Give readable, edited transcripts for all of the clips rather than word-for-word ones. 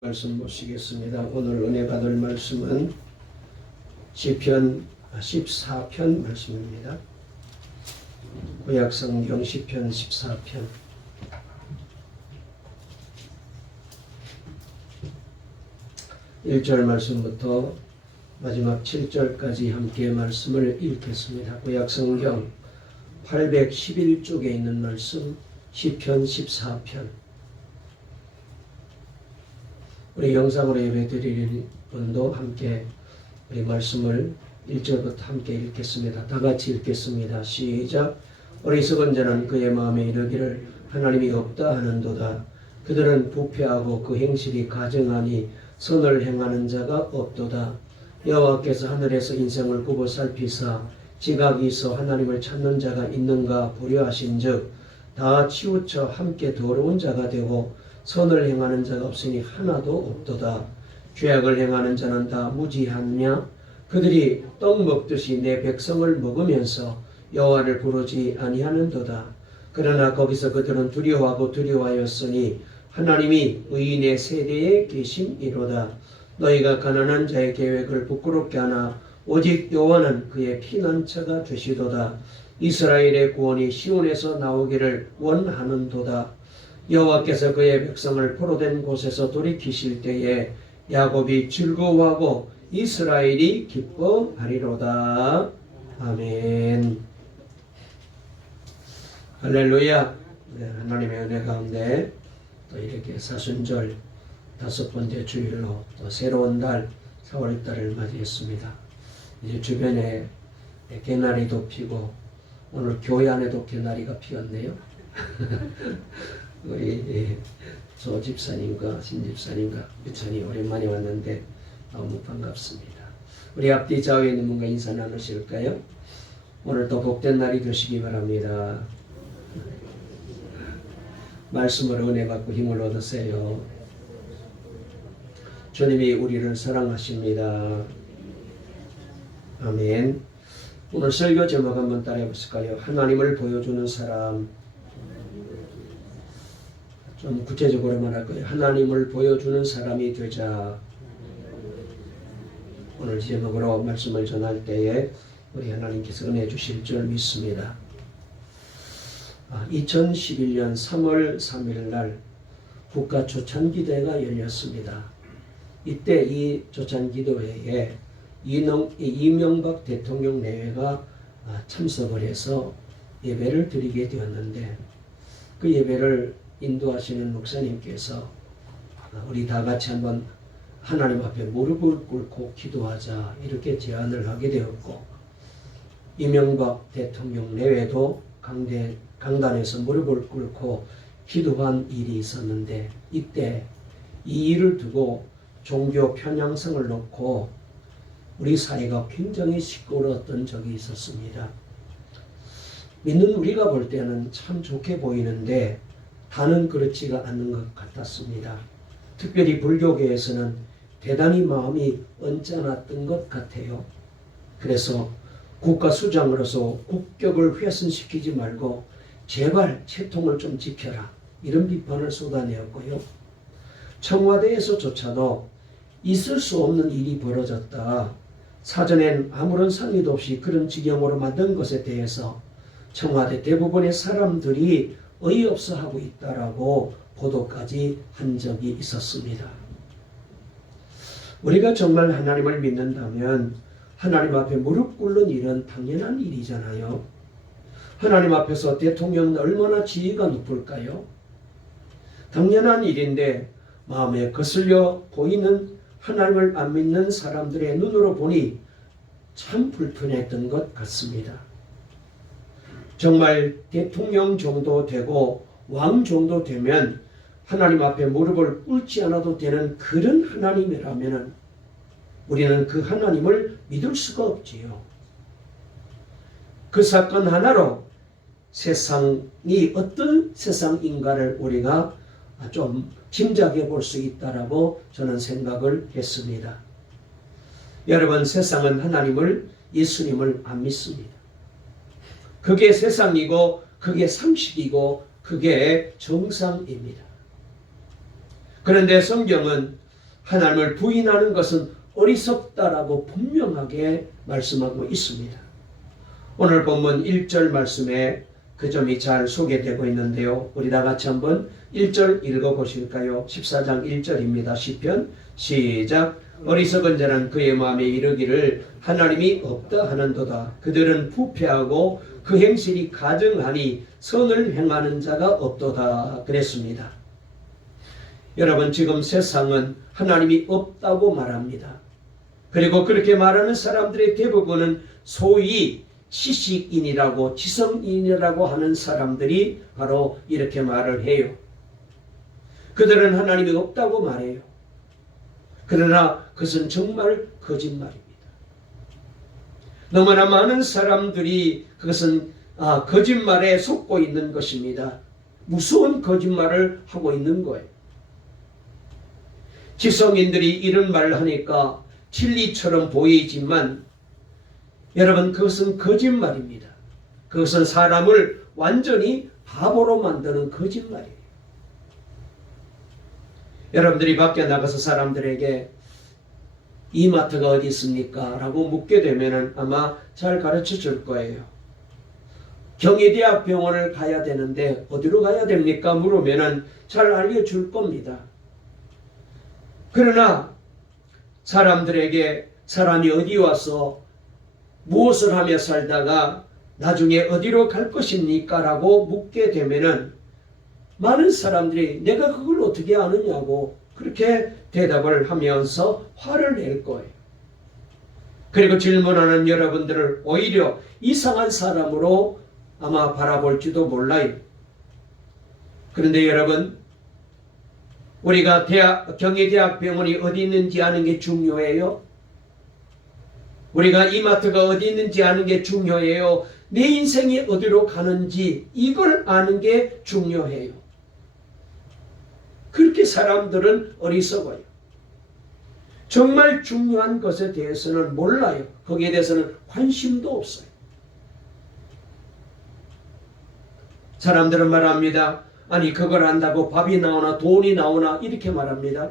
말씀 보시겠습니다. 오늘 은혜 받을 말씀은 시편 14편 말씀입니다. 구약성경 시편 14편 1절 말씀부터 마지막 7절까지 함께 말씀을 읽겠습니다. 구약성경 811쪽에 있는 말씀 시편 14편. 우리 영상으로 예배드리는 분도 함께 우리 말씀을 1절부터 함께 읽겠습니다. 다 같이 읽겠습니다. 시작. 어리석은 자는 그의 마음에 이르기를 하나님이 없다 하는도다. 그들은 부패하고 그 행실이 가증하니 선을 행하는 자가 없도다. 여호와께서 하늘에서 인생을 굽어 살피사 지각이 있어 하나님을 찾는 자가 있는가 보려 하신즉 다 치우쳐 함께 더러운 자가 되고 선을 행하는 자가 없으니 하나도 없도다. 죄악을 행하는 자는 다 무지하느냐? 그들이 떡 먹듯이 내 백성을 먹으면서 여호와를 부르지 아니하는도다. 그러나 거기서 그들은 두려워하고 두려워하였으니 하나님이 의인의 세대에 계심이로다. 너희가 가난한 자의 계획을 부끄럽게 하나 오직 여호와는 그의 피난처가 되시도다. 이스라엘의 구원이 시온에서 나오기를 원하는도다. 여호와께서 그의 백성을 포로된 곳에서 돌이키실 때에 야곱이 즐거워하고 이스라엘이 기뻐하리로다. 아멘. 할렐루야. 네, 하나님의 은혜 가운데 또 이렇게 사순절 5번째 주일로 또 새로운 달 4월달을 맞이했습니다. 이제 주변에 개나리도 피고 오늘 교회 안에도 개나리가 피었네요. 우리 조 집사님과 신 집사님과 유찬이 오랜만에 왔는데 너무 반갑습니다. 우리 앞뒤 좌우에 있는 분과 인사 나누실까요? 오늘도 복된 날이 되시기 바랍니다. 말씀으로 은혜 받고 힘을 얻으세요. 주님이 우리를 사랑하십니다. 아멘. 오늘 설교 제목 한번 따라해 보실까요? 하나님을 보여주는 사람. 좀 구체적으로 말할 거예요. 하나님을 보여주는 사람이 되자. 오늘 제목으로 말씀을 전할 때에 우리 하나님께서 은혜 주실 줄 믿습니다. 2011년 3월 3일 날 국가 조찬기도회가 열렸습니다. 이때 이 조찬기도회에 이명박 대통령 내외가 참석을 해서 예배를 드리게 되었는데 그 예배를 인도하시는 목사님께서 우리 다 같이 한번 하나님 앞에 무릎을 꿇고 기도하자 이렇게 제안을 하게 되었고 이명박 대통령 내외도 강단에서 무릎을 꿇고 기도한 일이 있었는데 이때 이 일을 두고 종교 편향성을 놓고 우리 사회가 굉장히 시끄러웠던 적이 있었습니다. 믿는 우리가 볼 때는 참 좋게 보이는데 다는 그렇지가 않는 것 같았습니다. 특별히 불교계에서는 대단히 마음이 언짢았던 것 같아요. 그래서 국가 수장으로서 국격을 훼손시키지 말고 제발 채통을 좀 지켜라 이런 비판을 쏟아내었고요. 청와대에서조차도 있을 수 없는 일이 벌어졌다. 사전엔 아무런 상의도 없이 그런 지경으로 만든 것에 대해서 청와대 대부분의 사람들이 어이없어 하고 있다라고 보도까지 한 적이 있었습니다. 우리가 정말 하나님을 믿는다면 하나님 앞에 무릎 꿇는 일은 당연한 일이잖아요. 하나님 앞에서 대통령은 얼마나 지위가 높을까요? 당연한 일인데 마음에 거슬려 보이는 하나님을 안 믿는 사람들의 눈으로 보니 참 불편했던 것 같습니다. 정말 대통령 정도 되고 왕 정도 되면 하나님 앞에 무릎을 꿇지 않아도 되는 그런 하나님이라면 우리는 그 하나님을 믿을 수가 없지요. 그 사건 하나로 세상이 어떤 세상인가를 우리가 좀 짐작해 볼 수 있다라고 저는 생각을 했습니다. 여러분, 세상은 하나님을, 예수님을 안 믿습니다. 그게 세상이고 그게 상식이고 그게 정상입니다. 그런데 성경은 하나님을 부인하는 것은 어리석다라고 분명하게 말씀하고 있습니다. 오늘 본문 1절 말씀에 그 점이 잘 소개되고 있는데요. 우리 다 같이 한번 1절 읽어보실까요? 14장 1절입니다. 시편 시작. 어리석은 자는 그의 마음에 이르기를 하나님이 없다 하는도다. 그들은 부패하고 그 행실이 가증하니 선을 행하는 자가 없도다. 그랬습니다. 여러분, 지금 세상은 하나님이 없다고 말합니다. 그리고 그렇게 말하는 사람들의 대부분은 소위 지식인이라고 지성인이라고 하는 사람들이 바로 이렇게 말을 해요. 그들은 하나님이 없다고 말해요. 그러나 그것은 정말 거짓말입니다. 너무나 많은 사람들이 그것은 거짓말에 속고 있는 것입니다. 무서운 거짓말을 하고 있는 거예요. 지성인들이 이런 말을 하니까 진리처럼 보이지만 여러분, 그것은 거짓말입니다. 그것은 사람을 완전히 바보로 만드는 거짓말이에요. 여러분들이 밖에 나가서 사람들에게 이마트가 어디 있습니까? 라고 묻게 되면 아마 잘 가르쳐 줄 거예요. 경희대학병원을 가야 되는데 어디로 가야 됩니까? 물으면 잘 알려줄 겁니다. 그러나 사람들에게 사람이 어디 와서 무엇을 하며 살다가 나중에 어디로 갈 것입니까? 라고 묻게 되면은 많은 사람들이 내가 그걸 어떻게 아느냐고 그렇게 대답을 하면서 화를 낼 거예요. 그리고 질문하는 여러분들을 오히려 이상한 사람으로 아마 바라볼지도 몰라요. 그런데 여러분, 우리가 경희대학병원이 어디 있는지 아는 게 중요해요? 우리가 이마트가 어디 있는지 아는 게 중요해요? 내 인생이 어디로 가는지 이걸 아는 게 중요해요. 그렇게 사람들은 어리석어요. 정말 중요한 것에 대해서는 몰라요. 거기에 대해서는 관심도 없어요. 사람들은 말합니다. 아니, 그걸 안다고 밥이 나오나 돈이 나오나 이렇게 말합니다.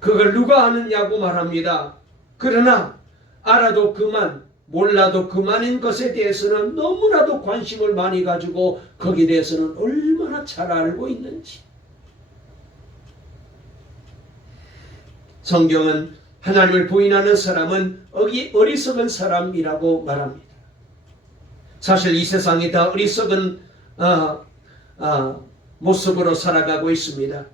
그걸 누가 아느냐고 말합니다. 그러나 알아도 그만, 몰라도 그만인 것에 대해서는 너무나도 관심을 많이 가지고 거기에 대해서는 얼마나 잘 알고 있는지. 성경은 하나님을 부인하는 사람은 어리석은 사람이라고 말합니다. 사실 이 세상이 다 어리석은 모습으로 살아가고 있습니다.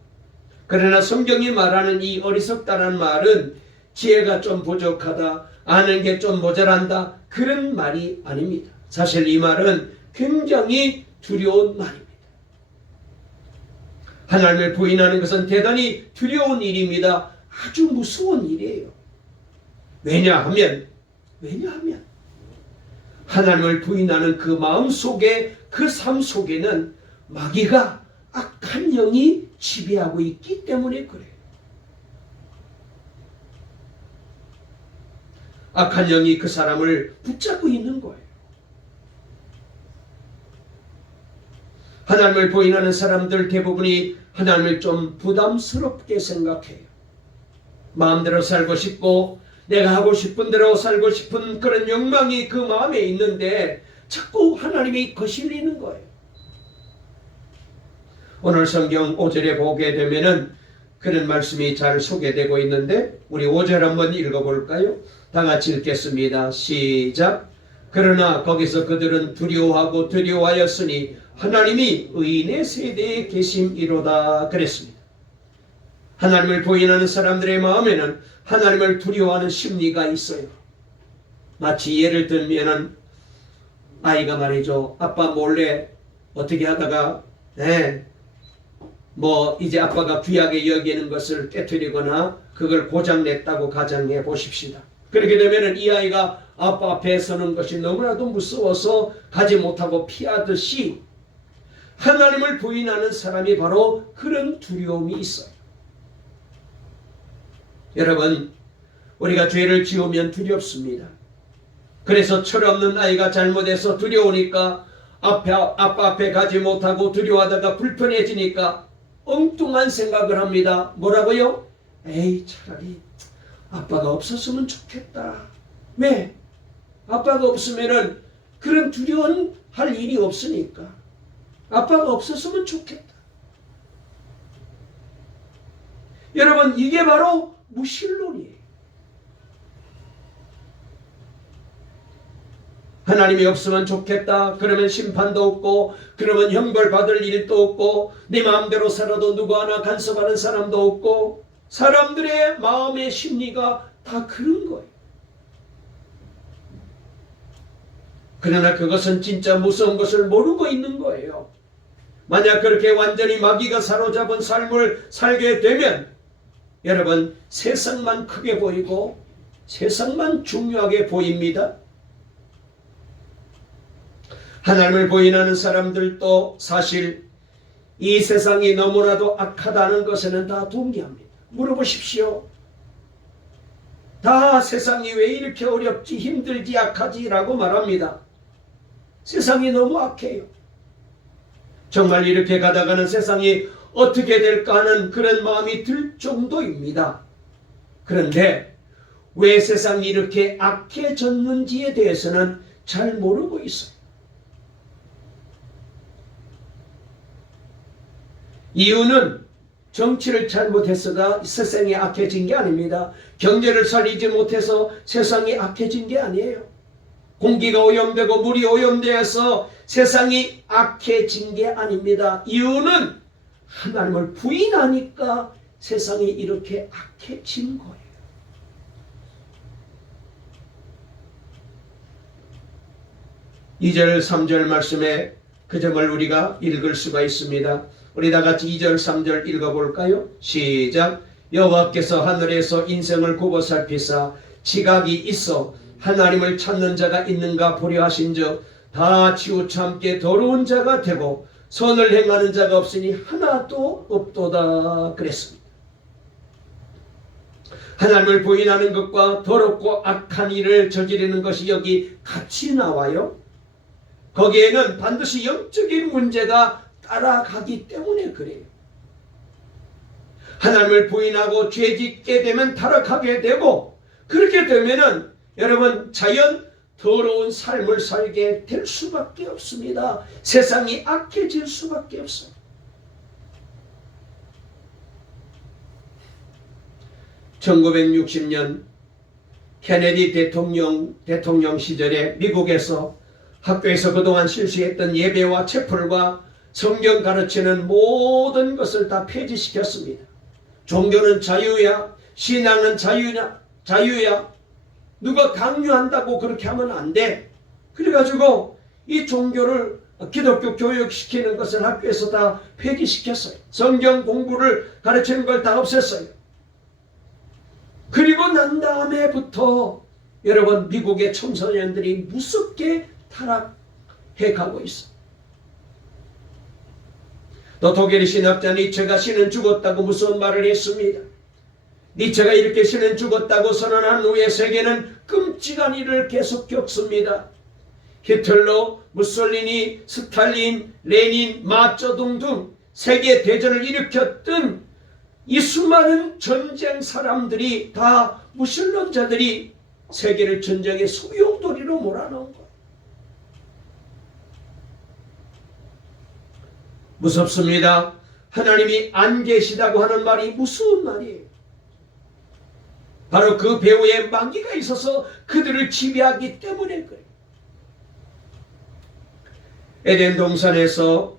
그러나 성경이 말하는 이 어리석다는 말은 지혜가 좀 부족하다, 아는 게 좀 모자란다, 그런 말이 아닙니다. 사실 이 말은 굉장히 두려운 말입니다. 하나님을 부인하는 것은 대단히 두려운 일입니다. 아주 무서운 일이에요. 왜냐하면 하나님을 부인하는 그 마음 속에, 그 삶 속에는 마귀가, 악한 영이 지배하고 있기 때문에 그래요. 악한 영이 그 사람을 붙잡고 있는 거예요. 하나님을 부인하는 사람들 대부분이 하나님을 좀 부담스럽게 생각해요. 마음대로 살고 싶고 내가 하고 싶은 대로 살고 싶은 그런 욕망이 그 마음에 있는데 자꾸 하나님이 거슬리는 거예요. 오늘 성경 5절에 보게 되면은 그런 말씀이 잘 소개되고 있는데 우리 5절 한번 읽어볼까요? 다 같이 읽겠습니다. 시작. 그러나 거기서 그들은 두려워하고 두려워하였으니 하나님이 의인의 세대에 계심이로다 그랬습니다. 하나님을 부인하는 사람들의 마음에는 하나님을 두려워하는 심리가 있어요. 마치 예를 들면은 아이가 말이죠. 아빠 몰래 어떻게 하다가 이제 아빠가 귀하게 여기는 것을 깨트리거나 그걸 고장냈다고 가정해 보십시다. 그렇게 되면은 이 아이가 아빠 앞에 서는 것이 너무나도 무서워서 가지 못하고 피하듯이 하나님을 부인하는 사람이 바로 그런 두려움이 있어요. 여러분, 우리가 죄를 지으면 두렵습니다. 그래서 철없는 아이가 잘못해서 두려우니까 아빠 앞에 가지 못하고 두려워하다가 불편해지니까 엉뚱한 생각을 합니다. 뭐라고요? 에이, 차라리 아빠가 없었으면 좋겠다. 왜? 아빠가 없으면은 그런 두려운 할 일이 없으니까. 아빠가 없었으면 좋겠다. 여러분, 이게 바로 무신론이에요. 하나님이 없으면 좋겠다. 그러면 심판도 없고, 그러면 형벌 받을 일도 없고, 네 마음대로 살아도 누구 하나 간섭하는 사람도 없고, 사람들의 마음의 심리가 다 그런 거예요. 그러나 그것은 진짜 무서운 것을 모르고 있는 거예요. 만약 그렇게 완전히 마귀가 사로잡은 삶을 살게 되면 여러분, 세상만 크게 보이고 세상만 중요하게 보입니다. 하나님을 부인하는 사람들도 사실 이 세상이 너무나도 악하다는 것에는 다 동의합니다. 물어보십시오. 다 세상이 왜 이렇게 어렵지, 힘들지, 악하지 라고 말합니다. 세상이 너무 악해요. 정말 이렇게 가다가는 세상이 어떻게 될까 하는 그런 마음이 들 정도입니다. 그런데 왜 세상이 이렇게 악해졌는지에 대해서는 잘 모르고 있어요. 이유는 정치를 잘못해서가 세상이 악해진 게 아닙니다. 경제를 살리지 못해서 세상이 악해진 게 아니에요. 공기가 오염되고 물이 오염되어서 세상이 악해진 게 아닙니다. 이유는 하나님을 부인하니까 세상이 이렇게 악해진 거예요. (2절) (3절) 말씀에 그 점을 우리가 읽을 수가 있습니다. 우리 다 같이 2절 3절 읽어볼까요? 시작. 여호와께서 하늘에서 인생을 굽어 살피사 지각이 있어 하나님을 찾는 자가 있는가 보려 하신즉 다 치우참게 더러운 자가 되고 선을 행하는 자가 없으니 하나도 없도다 그랬습니다. 하나님을 부인하는 것과 더럽고 악한 일을 저지르는 것이 여기 같이 나와요. 거기에는 반드시 영적인 문제가 따라가기 때문에 그래요. 하나님을 부인하고 죄짓게 되면 타락하게 되고, 그렇게 되면은 여러분 자연 더러운 삶을 살게 될 수밖에 없습니다. 세상이 악해질 수밖에 없어요. (1960년) 케네디 대통령 시절에 미국에서 학교에서 그동안 실시했던 예배와 채플과 성경 가르치는 모든 것을 다 폐지시켰습니다. 종교는 자유야, 신앙은 자유야. 누가 강요한다고 그렇게 하면 안 돼. 그래가지고 이 종교를 기독교 교육시키는 것을 학교에서 다 폐지시켰어요. 성경 공부를 가르치는 걸 다 없앴어요. 그리고 난 다음에부터 여러분 미국의 청소년들이 무섭게 타락해 가고 있어요. 또 독일의 신학자 니체가 신은 죽었다고 무서운 말을 했습니다. 니체가 이렇게 신은 죽었다고 선언한 후에 세계는 끔찍한 일을 계속 겪습니다. 히틀러, 무솔리니, 스탈린, 레닌, 마쩌둥 등 세계 대전을 일으켰던 이 수많은 전쟁 사람들이 다 무신론자들이 세계를 전쟁의 소용돌이로 몰아넣은 거예요. 무섭습니다. 하나님이 안 계시다고 하는 말이 무서운 말이에요. 바로 그 배후에 마귀가 있어서 그들을 지배하기 때문에 그래요. 에덴 동산에서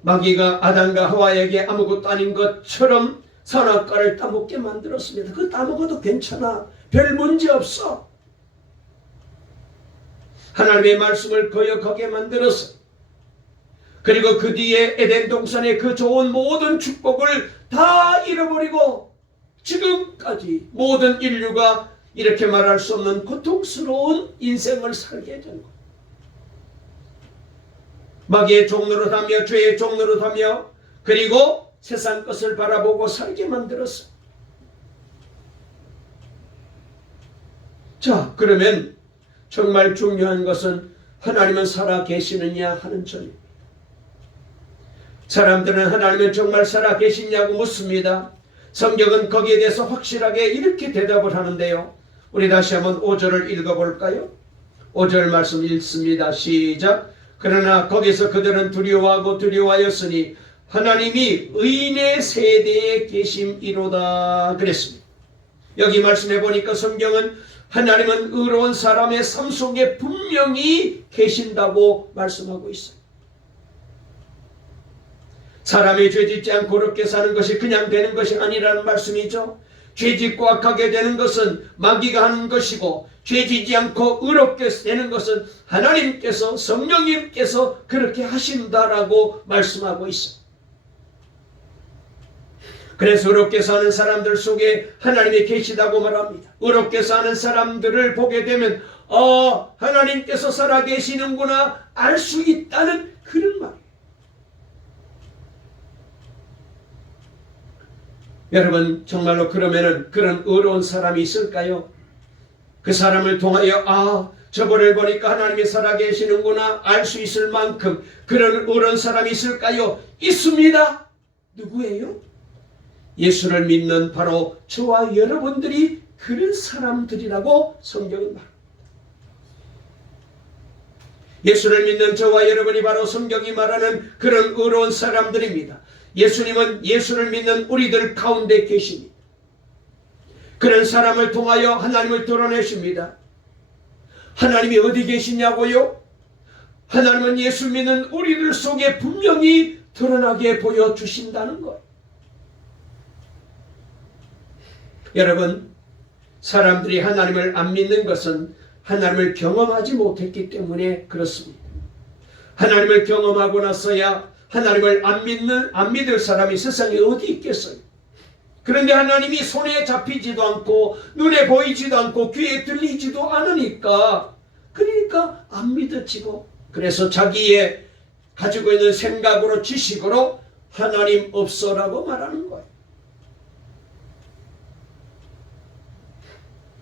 마귀가 아담과 하와에게 아무것도 아닌 것처럼 선악과를 따먹게 만들었습니다. 그거 따먹어도 괜찮아. 별 문제 없어. 하나님의 말씀을 거역하게 만들었어. 그리고 그 뒤에 에덴 동산의 그 좋은 모든 축복을 다 잃어버리고 지금까지 모든 인류가 이렇게 말할 수 없는 고통스러운 인생을 살게 된 것. 마귀의 종노릇하며 죄의 종노릇하며 그리고 세상 것을 바라보고 살게 만들었어. 자, 그러면 정말 중요한 것은 하나님은 살아 계시느냐 하는 점입니다. 사람들은 하나님은 정말 살아 계시냐고 묻습니다. 성경은 거기에 대해서 확실하게 이렇게 대답을 하는데요. 우리 다시 한번 5절을 읽어볼까요? 5절 말씀 읽습니다. 시작. 그러나 거기서 그들은 두려워하였으니 하나님이 의인의 세대에 계심이로다 그랬습니다. 여기 말씀해 보니까 성경은 하나님은 의로운 사람의 삶 속에 분명히 계신다고 말씀하고 있어요. 사람이 죄짓지 않고 어렵게 사는 것이 그냥 되는 것이 아니라는 말씀이죠. 죄짓고 악하게 되는 것은 마귀가 하는 것이고, 죄짓지 않고 의롭게 되는 것은 하나님께서, 성령님께서 그렇게 하신다라고 말씀하고 있어요. 그래서 의롭게 사는 사람들 속에 하나님이 계시다고 말합니다. 의롭게 사는 사람들을 보게 되면 하나님께서 살아계시는구나 알 수 있다는 그런 말이에요. 여러분, 정말로 그러면은 그런 의로운 사람이 있을까요? 그 사람을 통하여 저번을 보니까 하나님이 살아계시는구나 알 수 있을 만큼 그런 의로운 사람이 있을까요? 있습니다. 누구예요? 예수를 믿는 바로 저와 여러분들이 그런 사람들이라고 성경은 말합니다. 예수를 믿는 저와 여러분이 바로 성경이 말하는 그런 의로운 사람들입니다. 예수님은 예수를 믿는 우리들 가운데 계십니다. 그런 사람을 통하여 하나님을 드러내십니다. 하나님이 어디 계시냐고요? 하나님은 예수 믿는 우리들 속에 분명히 드러나게 보여주신다는 것. 여러분, 사람들이 하나님을 안 믿는 것은 하나님을 경험하지 못했기 때문에 그렇습니다. 하나님을 경험하고 나서야 하나님을 안 믿을 사람이 세상에 어디 있겠어요? 그런데 하나님이 손에 잡히지도 않고 눈에 보이지도 않고 귀에 들리지도 않으니까, 그러니까 안 믿어지고, 그래서 자기의 가지고 있는 생각으로 지식으로 하나님 없어라고 말하는 거예요.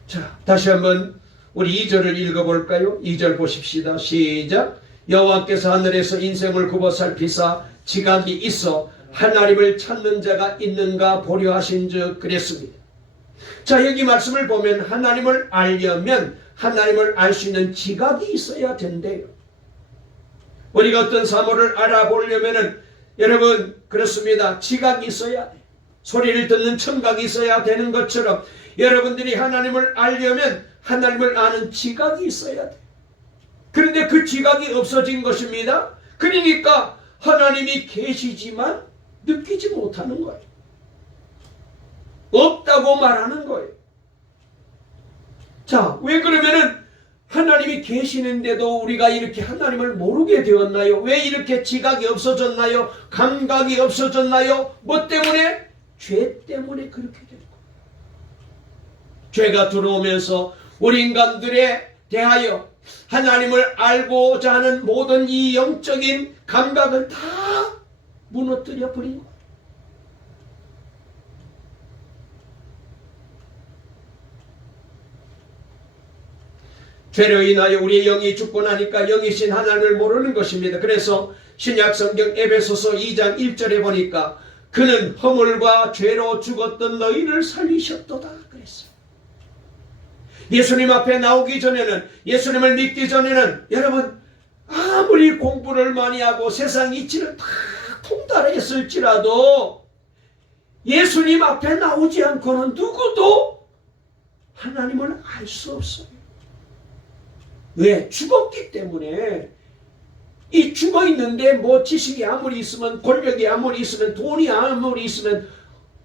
자, 다시 한번 우리 2절을 읽어볼까요? 2절 보십시다. 시작. 여호와께서 하늘에서 인생을 굽어 살피사 지각이 있어 하나님을 찾는 자가 있는가 보려 하신즉 그랬습니다. 자, 여기 말씀을 보면 하나님을 알려면 하나님을 알 수 있는 지각이 있어야 된대요. 우리가 어떤 사물을 알아보려면은 여러분 그렇습니다. 지각이 있어야 돼요. 소리를 듣는 청각이 있어야 되는 것처럼 여러분들이 하나님을 알려면 하나님을 아는 지각이 있어야 돼요. 그런데 그 지각이 없어진 것입니다. 그러니까 하나님이 계시지만 느끼지 못하는 거예요. 없다고 말하는 거예요. 자, 왜 그러면은 하나님이 계시는데도 우리가 이렇게 하나님을 모르게 되었나요? 왜 이렇게 지각이 없어졌나요? 감각이 없어졌나요? 뭐 때문에? 죄 때문에 그렇게 된 거예요. 죄가 들어오면서 우리 인간들에 대하여 하나님을 알고자 하는 모든 이 영적인 감각을 다 무너뜨려 버린 거예요. 죄로 인하여 우리의 영이 죽고 나니까 영이신 하나님을 모르는 것입니다. 그래서 신약성경 에베소서 2장 1절에 보니까 그는 허물과 죄로 죽었던 너희를 살리셨도다 그랬어요. 예수님 앞에 나오기 전에는, 예수님을 믿기 전에는 여러분 아무리 공부를 많이 하고 세상 이치를 다 통달했을지라도 예수님 앞에 나오지 않고는 누구도 하나님을 알 수 없어요. 왜? 죽었기 때문에. 이 죽어 있는데 뭐 지식이 아무리 있으면, 권력이 아무리 있으면, 돈이 아무리 있으면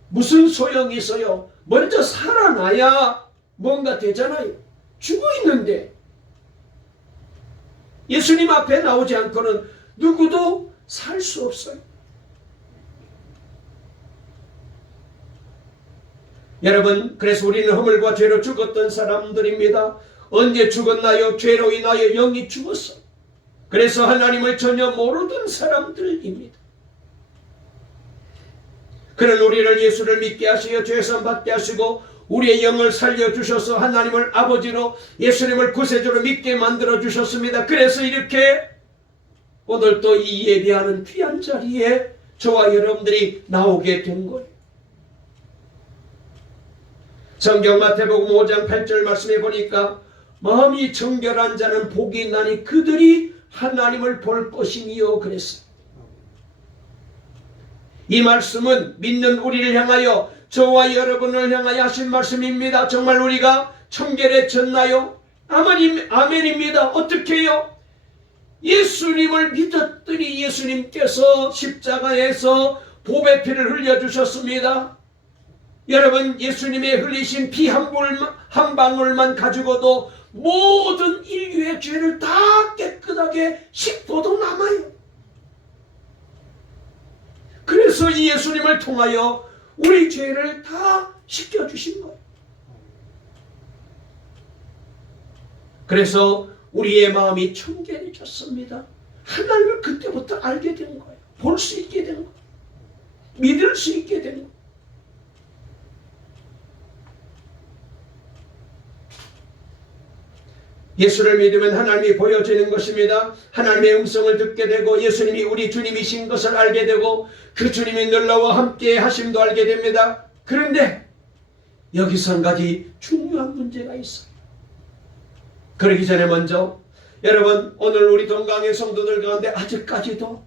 무슨 소용이 있어요? 먼저 살아나야 뭔가 되잖아요. 죽어 있는데 예수님 앞에 나오지 않고는 누구도 살 수 없어요. 여러분, 그래서 우리는 허물과 죄로 죽었던 사람들입니다. 언제 죽었나요? 죄로 인하여 영이 죽었어요. 그래서 하나님을 전혀 모르던 사람들입니다. 그런 우리를 예수를 믿게 하시어 죄선 받게 하시고 우리의 영을 살려주셔서 하나님을 아버지로, 예수님을 구세주로 믿게 만들어주셨습니다. 그래서 이렇게 오늘 또 이 예배하는 귀한 자리에 저와 여러분들이 나오게 된 거예요. 성경 마태복음 5장 8절 말씀에 보니까 마음이 정결한 자는 복이 있나니 그들이 하나님을 볼 것이니요 그랬어요. 이 말씀은 믿는 우리를 향하여, 저와 여러분을 향하여 하신 말씀입니다. 정말 우리가 청결해졌나요? 아멘입니다. 어떻게 해요? 예수님을 믿었더니 예수님께서 십자가에서 보배 피를 흘려주셨습니다. 여러분, 예수님의 흘리신 피 한 방울만 가지고도 모든 인류의 죄를 다 깨끗하게 씻고도 남아요. 그래서 이 예수님을 통하여 우리 죄를 다 씻겨주신 거예요. 그래서 우리의 마음이 청결해졌습니다. 하나님을 그때부터 알게 된 거예요. 볼 수 있게 된 거예요. 믿을 수 있게 된 거예요. 예수를 믿으면 하나님이 보여지는 것입니다. 하나님의 음성을 듣게 되고 예수님이 우리 주님이신 것을 알게 되고 그 주님이 놀라와 함께 하심도 알게 됩니다. 그런데 여기서 한 가지 중요한 문제가 있어요. 그러기 전에 먼저 여러분, 오늘 우리 동강의 성도들 가운데 아직까지도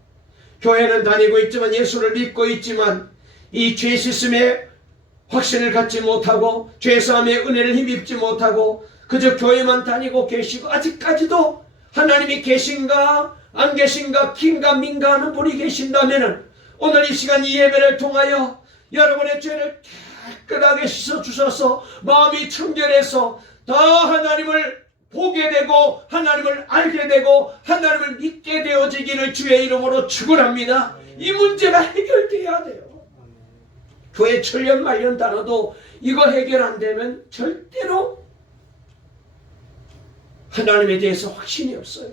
교회는 다니고 있지만 예수를 믿고 있지만 이 죄 씻음의 확신을 갖지 못하고 죄사함의 은혜를 힘입지 못하고 그저 교회만 다니고 계시고 아직까지도 하나님이 계신가 안 계신가 긴가 민가 하는 분이 계신다면 오늘 이 시간 이 예배를 통하여 여러분의 죄를 깨끗하게 씻어주셔서 마음이 청결해서 더 하나님을 보게 되고 하나님을 알게 되고 하나님을 믿게 되어지기를 주의 이름으로 축원합니다. 이 문제가 해결돼야 돼요. 교회 철년 말년 다녀도 이거 해결 안 되면 절대로 하나님에 대해서 확신이 없어요.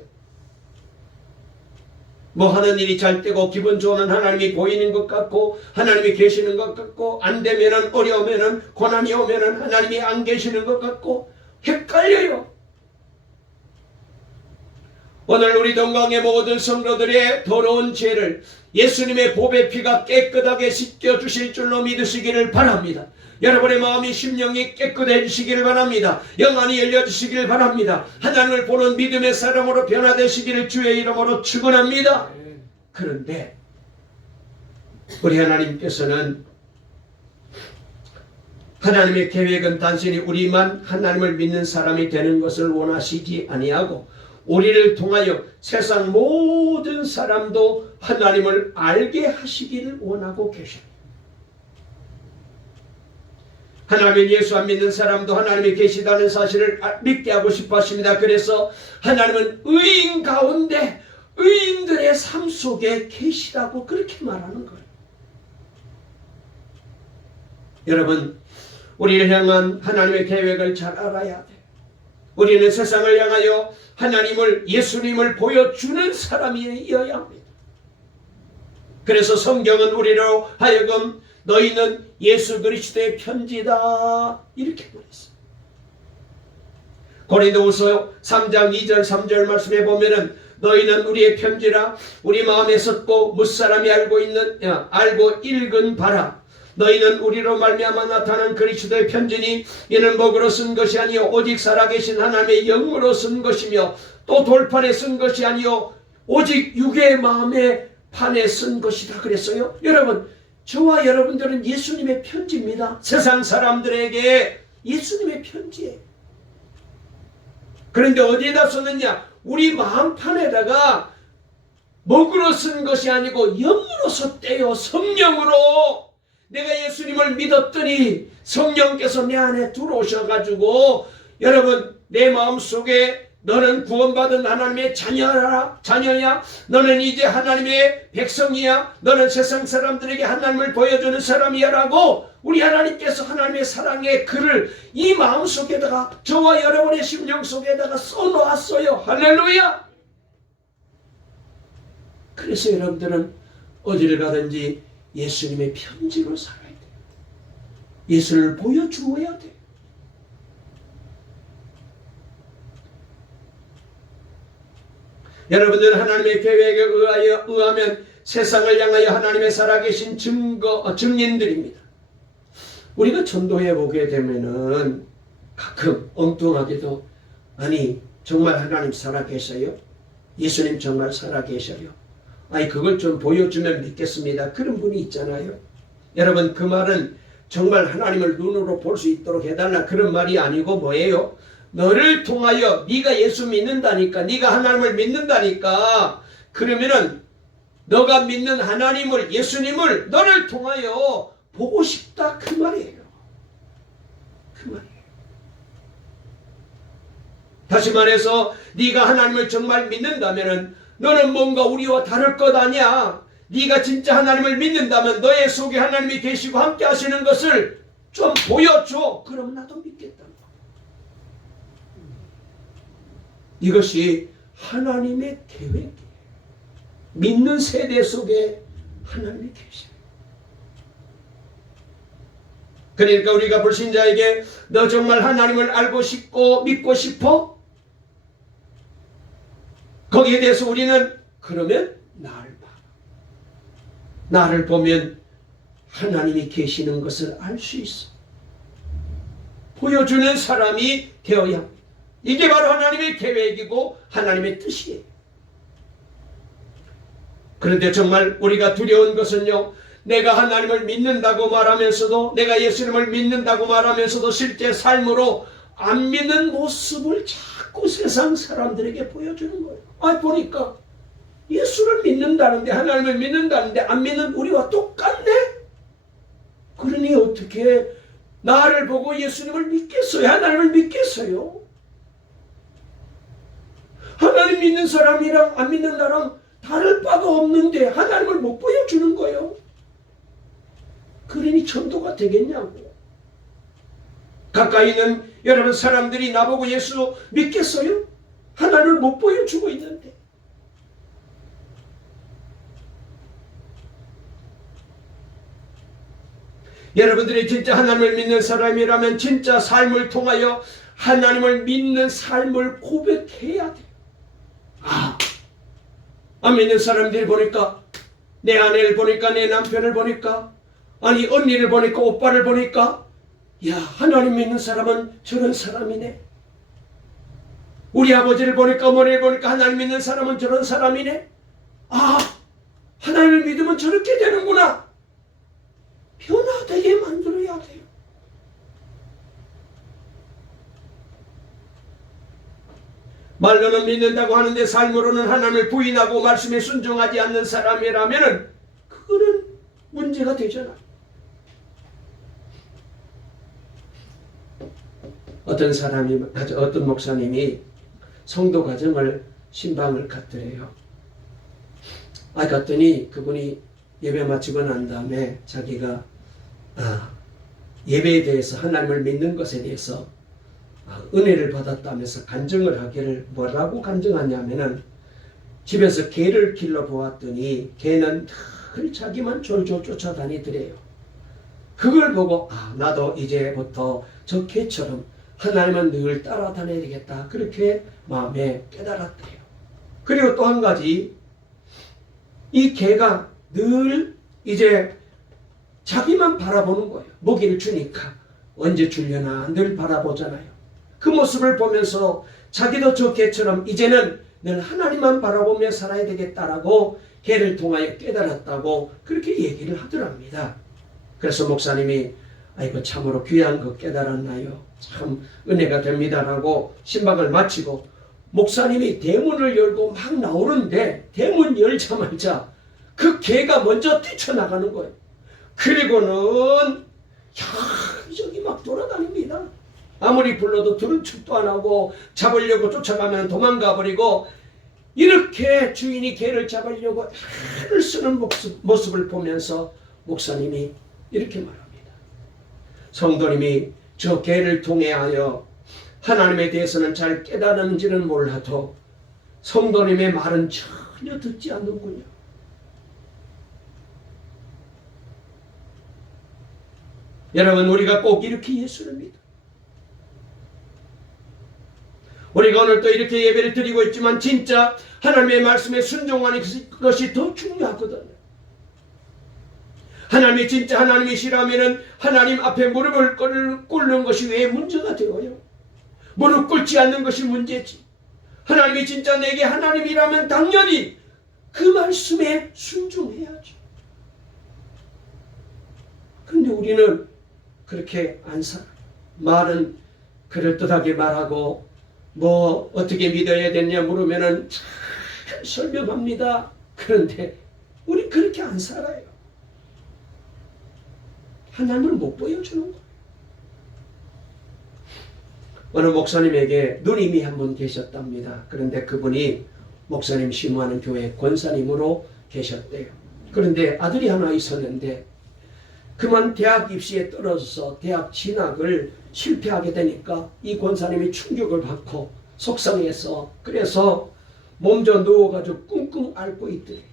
뭐 하는 일이 잘 되고 기분 좋으면 하나님이 보이는 것 같고 하나님이 계시는 것 같고 안 되면은 어려우면은 고난이 오면은 하나님이 안 계시는 것 같고 헷갈려요. 오늘 우리 동강의 모든 성도들의 더러운 죄를 예수님의 보배 피가 깨끗하게 씻겨주실 줄로 믿으시기를 바랍니다. 여러분의 마음이 심령이 깨끗해지시기를 바랍니다. 영안이 열려지시기를 바랍니다. 하나님을 보는 믿음의 사람으로 변화되시기를 주의 이름으로 축원합니다. 그런데 우리 하나님께서는 하나님의 계획은 단순히 우리만 하나님을 믿는 사람이 되는 것을 원하시지 아니하고 우리를 통하여 세상 모든 사람도 하나님을 알게 하시기를 원하고 계십니다. 하나님 예수 안 믿는 사람도 하나님이 계시다는 사실을 믿게 하고 싶어 하십니다. 그래서 하나님은 의인 가운데 의인들의 삶 속에 계시다고 그렇게 말하는 거예요. 여러분, 우리를 향한 하나님의 계획을 잘 알아야 돼요. 우리는 세상을 향하여 하나님을, 예수님을 보여주는 사람이어야 합니다. 그래서 성경은 우리로 하여금 너희는 예수 그리스도의 편지다 이렇게 말했어요. 고린도후서 3장 2절 3절 말씀에 보면은 너희는 우리의 편지라 우리 마음에 섰고 무사람이 알고 읽은 바라. 너희는 우리로 말미암아 나타난 그리스도의 편지니 이는 목으로 쓴 것이 아니요 오직 살아계신 하나님의 영으로 쓴 것이며 또 돌판에 쓴 것이 아니요 오직 육의 마음의 판에 쓴 것이다 그랬어요. 여러분, 저와 여러분들은 예수님의 편지입니다. 세상 사람들에게 예수님의 편지예요. 그런데 어디에다 썼느냐? 우리 마음판에다가 먹으로 쓴 것이 아니고 영으로 썼대요. 성령으로. 내가 예수님을 믿었더니 성령께서 내 안에 들어오셔가지고 여러분, 내 마음속에 너는 구원받은 하나님의 자녀야. 너는 이제 하나님의 백성이야. 너는 세상 사람들에게 하나님을 보여주는 사람이야 라고 우리 하나님께서 하나님의 사랑의 글을 이 마음속에다가 저와 여러분의 심령 속에다가 써놓았어요. 할렐루야. 그래서 여러분들은 어디를 가든지 예수님의 편지로 살아야 돼요. 예수를 보여주어야 돼요. 여러분들 하나님의 계획에 의하면 세상을 향하여 하나님의 살아계신 증인들입니다. 우리가 전도해 보게 되면은 가끔 엉뚱하게도 아니 정말 하나님 살아계셔요? 예수님 정말 살아계셔요? 아니 그걸 좀 보여주면 믿겠습니다. 그런 분이 있잖아요. 여러분 그 말은 정말 하나님을 눈으로 볼 수 있도록 해달라 그런 말이 아니고 뭐예요? 너를 통하여 네가 예수 믿는다니까 네가 하나님을 믿는다니까 그러면은 너가 믿는 하나님을 예수님을 너를 통하여 보고 싶다 그 말이에요. 그 말이에요. 다시 말해서 네가 하나님을 정말 믿는다면은 너는 뭔가 우리와 다를 것 아니야. 네가 진짜 하나님을 믿는다면 너의 속에 하나님이 계시고 함께 하시는 것을 좀 보여줘. 그럼 나도 믿겠다. 이것이 하나님의 계획이에요. 믿는 세대 속에 하나님이 계셔요. 그러니까 우리가 불신자에게 너 정말 하나님을 알고 싶고 믿고 싶어? 거기에 대해서 우리는 그러면 나를 봐. 나를 보면 하나님이 계시는 것을 알 수 있어. 보여주는 사람이 되어야 합니다. 이게 바로 하나님의 계획이고 하나님의 뜻이에요. 그런데 정말 우리가 두려운 것은요. 내가 하나님을 믿는다고 말하면서도 내가 예수님을 믿는다고 말하면서도 실제 삶으로 안 믿는 모습을 자꾸 세상 사람들에게 보여주는 거예요. 아 보니까 예수를 믿는다는데 하나님을 믿는다는데 안 믿는 우리와 똑같네? 그러니 어떻게 나를 보고 예수님을 믿겠어요? 하나님을 믿겠어요? 하나님 믿는 사람이랑 안 믿는 나랑 다를 바가 없는데 하나님을 못 보여주는 거예요. 그러니 전도가 되겠냐고. 가까이 있는 여러분 사람들이 나보고 예수 믿겠어요? 하나님을 못 보여주고 있는데. 여러분들이 진짜 하나님을 믿는 사람이라면 진짜 삶을 통하여 하나님을 믿는 삶을 고백해야 돼요. 안 믿는 사람들이 보니까 내 아내를 보니까 내 남편을 보니까 아니 언니를 보니까 오빠를 보니까 야 하나님 믿는 사람은 저런 사람이네. 우리 아버지를 보니까 어머니를 보니까 하나님 믿는 사람은 저런 사람이네. 아 하나님을 믿으면 저렇게 되는구나. 변화되게 만들어야 돼요. 말로는 믿는다고 하는데 삶으로는 하나님을 부인하고 말씀에 순종하지 않는 사람이라면 그거는 문제가 되잖아. 어떤 목사님이 성도 가정을 신방을 갔더래요. 갔더니 그분이 예배 마치고 난 다음에 자기가 예배에 대해서 하나님을 믿는 것에 대해서 은혜를 받았다면서 간증을 하기를 뭐라고 간증하냐면은 집에서 개를 길러 보았더니 개는 늘 자기만 졸졸 쫓아다니더래요. 그걸 보고 나도 이제부터 저 개처럼 하나님은 늘 따라다녀야 되겠다. 그렇게 마음에 깨달았대요. 그리고 또 한 가지 이 개가 늘 이제 자기만 바라보는 거예요. 먹이를 주니까 언제 주려나 늘 바라보잖아요. 그 모습을 보면서 자기도 저 개처럼 이제는 늘 하나님만 바라보며 살아야 되겠다라고 개를 통하여 깨달았다고 그렇게 얘기를 하더랍니다. 그래서 목사님이 아이고 참으로 귀한 거 깨달았나요? 참 은혜가 됩니다라고 신방을 마치고 목사님이 대문을 열고 막 나오는데 대문 열자마자 그 개가 먼저 뛰쳐나가는 거예요. 그리고는 여기저기 막 돌아다닙니다. 아무리 불러도 들은 척도 안 하고 잡으려고 쫓아가면 도망가 버리고 이렇게 주인이 개를 잡으려고 애를 쓰는 모습을 보면서 목사님이 이렇게 말합니다. 성도님이 저 개를 통해하여 하나님에 대해서는 잘 깨달은지는 몰라도 성도님의 말은 전혀 듣지 않는군요. 여러분 우리가 꼭 이렇게 예수를 믿어. 우리가 오늘 또 이렇게 예배를 드리고 있지만 진짜 하나님의 말씀에 순종하는 것이 더 중요하거든요. 하나님이 진짜 하나님이시라면 하나님 앞에 무릎을 꿇는 것이 왜 문제가 되어요? 무릎 꿇지 않는 것이 문제지. 하나님이 진짜 내게 하나님이라면 당연히 그 말씀에 순종해야죠. 그런데 우리는 그렇게 안 살아요. 말은 그럴듯하게 말하고 뭐 어떻게 믿어야 되냐 물으면은 잘 설명합니다. 그런데 우리 그렇게 안 살아요. 하나님을 못 보여주는 거예요. 어느 목사님에게 누님이 한 분 계셨답니다. 그런데 그분이 목사님 심호하는 교회 권사님으로 계셨대요. 그런데 아들이 하나 있었는데 그만 대학 입시에 떨어져서 대학 진학을 실패하게 되니까 이 권사님이 충격을 받고 속상해서 그래서 몸져 누워가지고 끙끙 앓고 있더래요.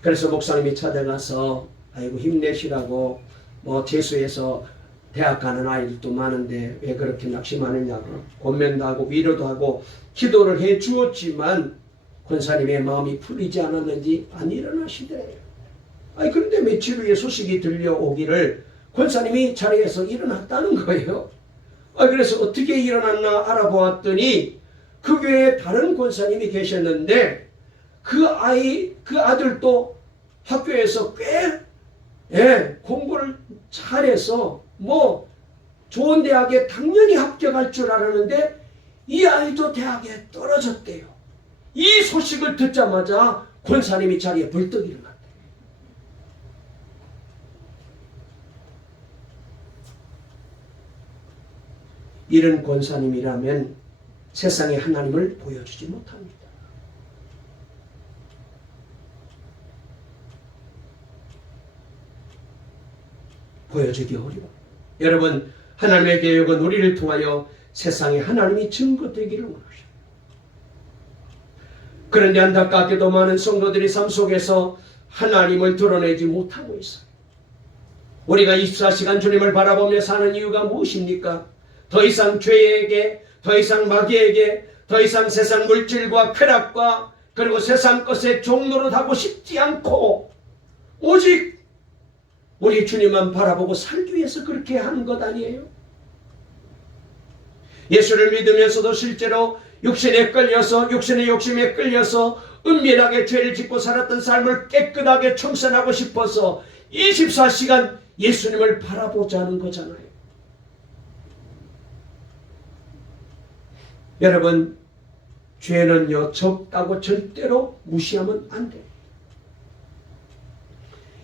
그래서 목사님이 찾아가서 아이고 힘내시라고 뭐 재수해서 대학 가는 아이들도 많은데 왜 그렇게 낙심하느냐고 권면도 하고 위로도 하고 기도를 해 주었지만 권사님의 마음이 풀리지 않았는지 안 일어나시더래요. 아니 그런데 며칠 후에 소식이 들려오기를 권사님이 자리에서 일어났다는 거예요. 그래서 어떻게 일어났나 알아보았더니 그 교회에 다른 권사님이 계셨는데 그 아들도 학교에서 꽤 공부를 잘해서 뭐 좋은 대학에 당연히 합격할 줄 알았는데 이 아이도 대학에 떨어졌대요. 이 소식을 듣자마자 권사님이 자리에 벌떡 일어났대요. 이런 권사님이라면 세상에 하나님을 보여주지 못합니다. 보여주기 어려워. 여러분, 하나님의 계획은 우리를 통하여 세상에 하나님이 증거되기를 원하셔요. 그런데 안타깝게도 많은 성도들이 삶 속에서 하나님을 드러내지 못하고 있어요. 우리가 24시간 주님을 바라보며 사는 이유가 무엇입니까? 더 이상 죄에게, 더 이상 마귀에게, 더 이상 세상 물질과 쾌락과 그리고 세상 것에 종노릇하고 싶지 않고 오직 우리 주님만 바라보고 살기 위해서 그렇게 하는 것 아니에요? 예수를 믿으면서도 실제로 육신에 끌려서 육신의 욕심에 끌려서 은밀하게 죄를 짓고 살았던 삶을 깨끗하게 청산하고 싶어서 24시간 예수님을 바라보자는 거잖아요. 여러분, 죄는요 적다고 절대로 무시하면 안 돼요.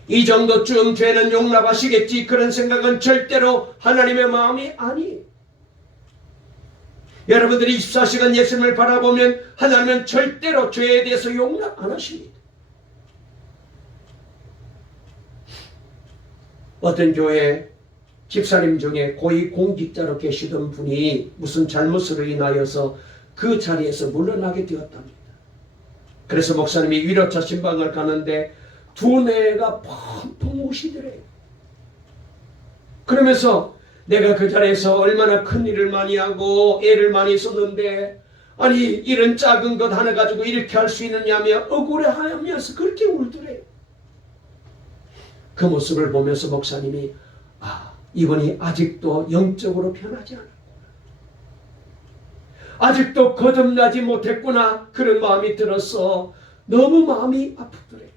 이 정도쯤 죄는 용납하시겠지 그런 생각은 절대로 하나님의 마음이 아니에요. 여러분들이 24시간 예수님을 바라보면 하나님은 절대로 죄에 대해서 용납 안 하십니다. 어떤 교회 집사님 중에 고위공직자로 계시던 분이 무슨 잘못으로 인하여서 그 자리에서 물러나게 되었답니다. 그래서 목사님이 위로차 신방을 가는데 두뇌가 펑펑 우시더래요. 그러면서 내가 그 자리에서 얼마나 큰 일을 많이 하고 애를 많이 썼는데 아니 이런 작은 것 하나 가지고 이렇게 할 수 있느냐며 억울해하면서 그렇게 울더래요. 그 모습을 보면서 목사님이 이분이 아직도 영적으로 변하지 않았구나. 아직도 거듭나지 못했구나. 그런 마음이 들어서 너무 마음이 아프더래요.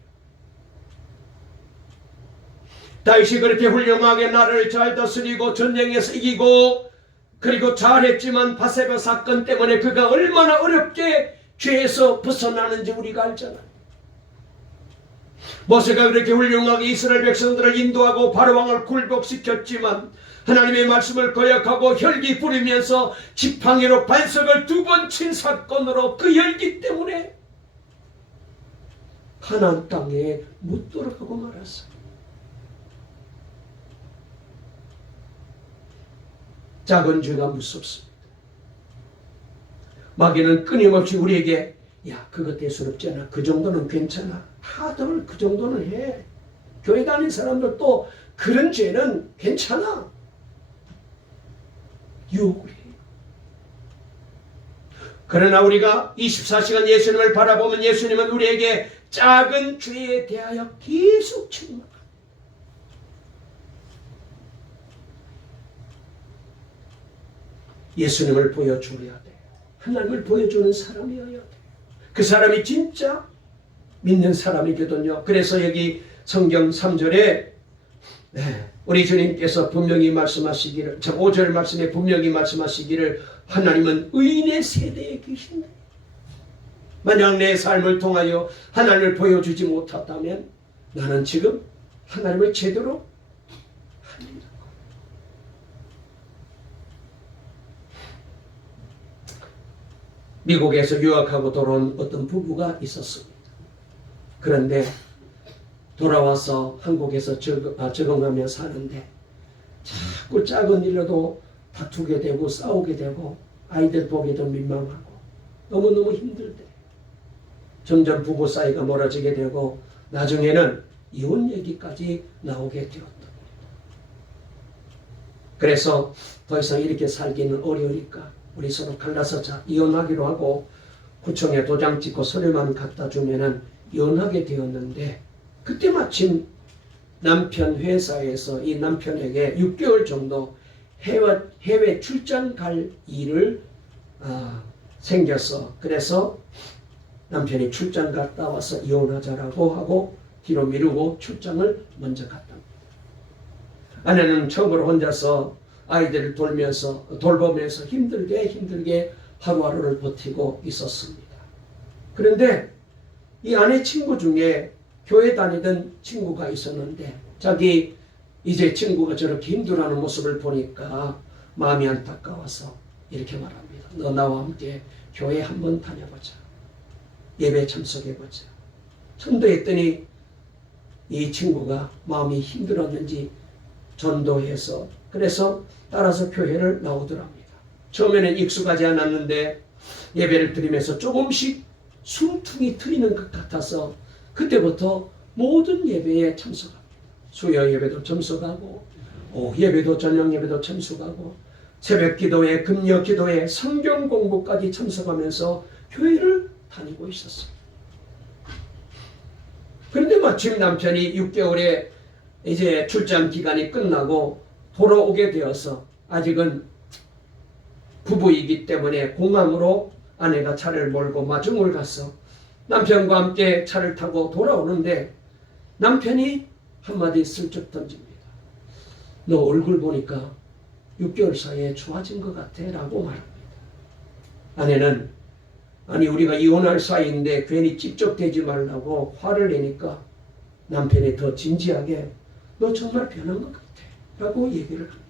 다윗이 그렇게 훌륭하게 나라를 잘 다스리고 전쟁에서 이기고 그리고 잘했지만 바세바 사건 때문에 그가 얼마나 어렵게 죄에서 벗어나는지 우리가 알잖아요. 모세가 그렇게 훌륭하게 이스라엘 백성들을 인도하고 바로왕을 굴복시켰지만 하나님의 말씀을 거역하고 혈기 부리면서 지팡이로 반석을 2번 친 사건으로 그 혈기 때문에 가나안 땅에 못 돌아가고 말았어요. 작은 죄가 무섭습니다. 마귀는 끊임없이 우리에게 그거 대수롭지 않아. 그 정도는 괜찮아. 다들 그 정도는 해. 교회 다니는 사람들도 그런 죄는 괜찮아. 유혹을 해요. 그러나 우리가 24시간 예수님을 바라보면 예수님은 우리에게 작은 죄에 대하여 계속 책망합니다. 예수님을 보여줘야 돼. 하나님을 보여주는 사람이어야 돼. 그 사람이 진짜 믿는 사람이거든요. 그래서 여기 성경 3절에 우리 주님께서 분명히 말씀하시기를, 5절 말씀에 분명히 말씀하시기를 하나님은 의인의 세대에 계신다. 만약 내 삶을 통하여 하나님을 보여주지 못했다면 나는 지금 하나님을 제대로 안 믿는 거예요. 미국에서 유학하고 돌아온 어떤 부부가 있었습니다. 그런데 돌아와서 한국에서 적응하며 사는데 자꾸 작은 일로도 다투게 되고 싸우게 되고 아이들 보기도 민망하고 너무너무 힘들대. 점점 부부 사이가 멀어지게 되고 나중에는 이혼 얘기까지 나오게 되었다. 그래서 더 이상 이렇게 살기는 어려우니까 우리 서로 갈라서 이혼하기로 하고 구청에 도장 찍고 서류만 갖다 주면은 이혼하게 되었는데, 그때 마침 남편 회사에서 이 남편에게 6개월 정도 해외 출장 갈 일을 생겼어. 그래서 남편이 출장 갔다 와서 이혼하자라고 하고 뒤로 미루고 출장을 먼저 갔답니다. 아내는 처음으로 혼자서 아이들을 돌보면서 힘들게 하루하루를 버티고 있었습니다. 그런데 이 아내 친구 중에 교회 다니던 친구가 있었는데 자기 이제 친구가 저렇게 힘들어하는 모습을 보니까 마음이 안타까워서 이렇게 말합니다. 너 나와 함께 교회 한번 다녀보자. 예배 참석해보자. 전도했더니 이 친구가 마음이 힘들었는지 전도해서 그래서 따라서 교회를 나오더랍니다. 처음에는 익숙하지 않았는데 예배를 드리면서 조금씩 숨통이 트이는 것 같아서 그때부터 모든 예배에 참석합니다. 수요 예배도 참석하고 오후 예배도 저녁 예배도 참석하고 새벽 기도회, 금요 기도회, 성경 공부까지 참석하면서 교회를 다니고 있었어요. 그런데 마침 남편이 6개월에 이제 출장 기간이 끝나고 돌아오게 되어서 아직은 부부이기 때문에 공항으로 아내가 차를 몰고 마중을 가서 남편과 함께 차를 타고 돌아오는데 남편이 한마디 슬쩍 던집니다. 너 얼굴 보니까 6개월 사이에 좋아진 것 같아 라고 말합니다. 아내는 아니 우리가 이혼할 사이인데 괜히 찝쩍대지 말라고 화를 내니까 남편이 더 진지하게 너 정말 변한 것 같아 라고 얘기를 합니다.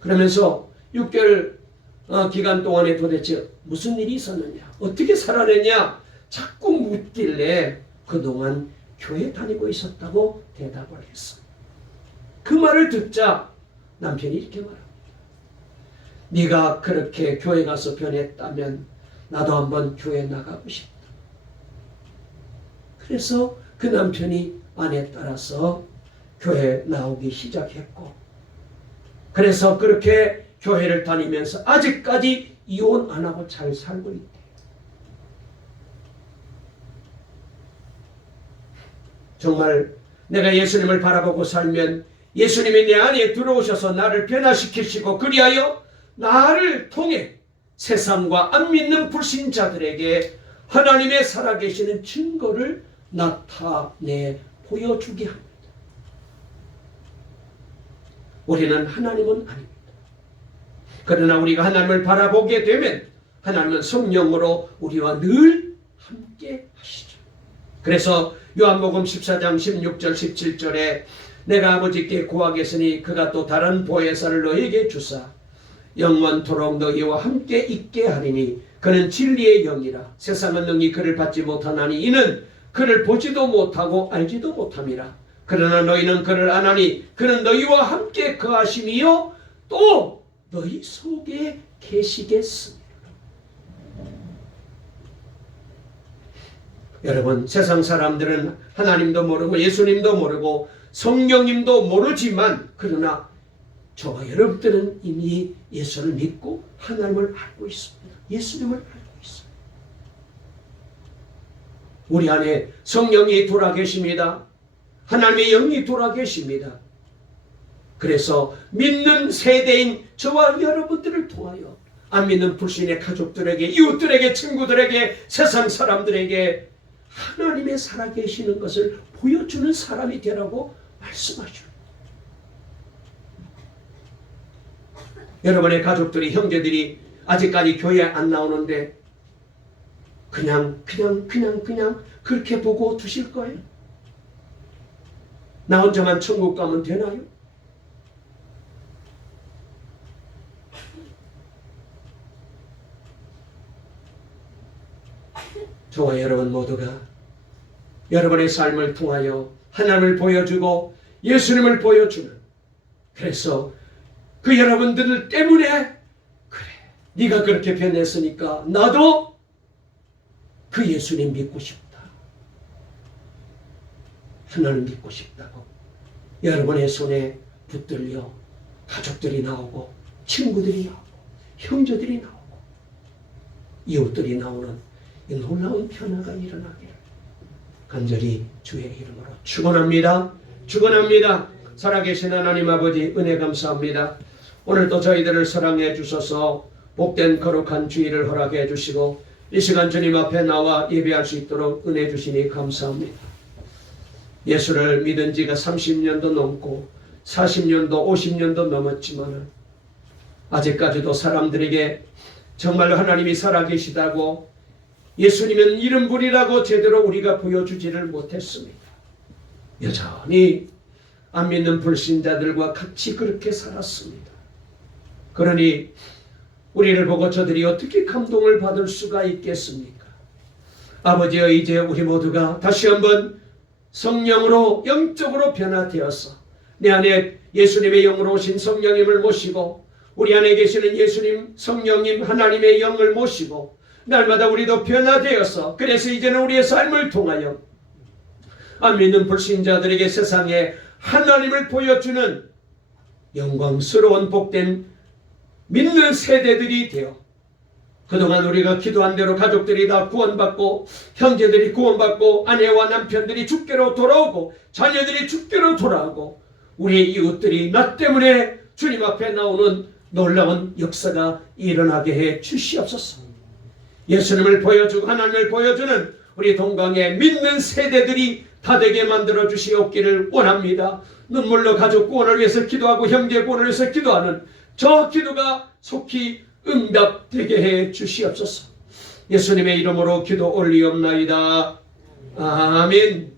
그러면서 6개월 기간 동안에 도대체 무슨 일이 있었느냐, 어떻게 살아냈냐 자꾸 묻길래 그동안 교회 다니고 있었다고 대답을 했어. 그 말을 듣자 남편이 이렇게 말합니다. 네가 그렇게 교회 가서 변했다면 나도 한번 교회 나가고 싶다. 그래서 그 남편이 아내 따라서 교회 나오기 시작했고, 그래서 그렇게 교회를 다니면서 아직까지 이혼 안 하고 잘 살고 있대. 정말 내가 예수님을 바라보고 살면 예수님이 내 안에 들어오셔서 나를 변화시키시고 그리하여 나를 통해 세상과 안 믿는 불신자들에게 하나님의 살아계시는 증거를 나타내 보여주게 합니다. 우리는 하나님은 아닙니다. 그러나 우리가 하나님을 바라보게 되면 하나님은 성령으로 우리와 늘 함께 하시죠. 그래서 요한복음 14장 16절 17절에 내가 아버지께 구하겠으니 그가 또 다른 보혜사를 너에게 주사 영원토록 너희와 함께 있게 하리니 그는 진리의 영이라. 세상은 능히 그를 받지 못하나니 이는 그를 보지도 못하고 알지도 못함이라. 그러나 너희는 그를 아나니 그는 너희와 함께 거하심이요 또 너희 속에 계시겠습니다. 여러분, 세상 사람들은 하나님도 모르고 예수님도 모르고 성령님도 모르지만 그러나 저와 여러분들은 이미 예수를 믿고 하나님을 알고 있습니다. 예수님을 알고 있어요. 우리 안에 성령이 돌아 계십니다. 하나님의 영이 돌아 계십니다. 그래서 믿는 세대인 저와 여러분들을 통하여 안 믿는 불신의 가족들에게, 이웃들에게, 친구들에게, 세상 사람들에게 하나님의 살아계시는 것을 보여주는 사람이 되라고 말씀하죠. 여러분의 가족들이, 형제들이 아직까지 교회에 안 나오는데 그냥 그렇게 보고 두실 거예요? 나 혼자만 천국 가면 되나요? 저와 여러분 모두가 여러분의 삶을 통하여 하나님을 보여주고 예수님을 보여주는, 그래서 그 여러분들 때문에 그래, 네가 그렇게 변했으니까 나도 그 예수님 믿고 싶다, 하나님 믿고 싶다고 여러분의 손에 붙들려 가족들이 나오고 친구들이 나오고 형제들이 나오고 이웃들이 나오는 이 놀라운 변화가 일어나기를 간절히 주의 이름으로 축원합니다. 축원합니다. 살아계신 하나님 아버지, 은혜 감사합니다. 오늘도 저희들을 사랑해 주셔서 복된 거룩한 주일을 허락해 주시고 이 시간 주님 앞에 나와 예배할 수 있도록 은혜 주시니 감사합니다. 예수를 믿은 지가 30년도 넘고 40년도 50년도 넘었지만 아직까지도 사람들에게 정말로 하나님이 살아계시다고, 예수님은 이런 분이라고 제대로 우리가 보여주지를 못했습니다. 여전히 안 믿는 불신자들과 같이 그렇게 살았습니다. 그러니 우리를 보고 저들이 어떻게 감동을 받을 수가 있겠습니까? 아버지여, 이제 우리 모두가 다시 한번 성령으로 영적으로 변화되어서 내 안에 예수님의 영으로 오신 성령님을 모시고 우리 안에 계시는 예수님, 성령님, 하나님의 영을 모시고 날마다 우리도 변화되어서, 그래서 이제는 우리의 삶을 통하여 안 믿는 불신자들에게 세상에 하나님을 보여주는 영광스러운 복된 믿는 세대들이 되어 그동안 우리가 기도한 대로 가족들이 다 구원받고 형제들이 구원받고 아내와 남편들이 주께로 돌아오고 자녀들이 주께로 돌아오고 우리의 이웃들이 나 때문에 주님 앞에 나오는 놀라운 역사가 일어나게 해 주시옵소서. 예수님을 보여주고 하나님을 보여주는 우리 동강의 믿는 세대들이 다 되게 만들어 주시옵기를 원합니다. 눈물로 가족 구원을 위해서 기도하고 형제 구원을 위해서 기도하는 저 기도가 속히 응답되게 해 주시옵소서. 예수님의 이름으로 기도 올리옵나이다. 아멘.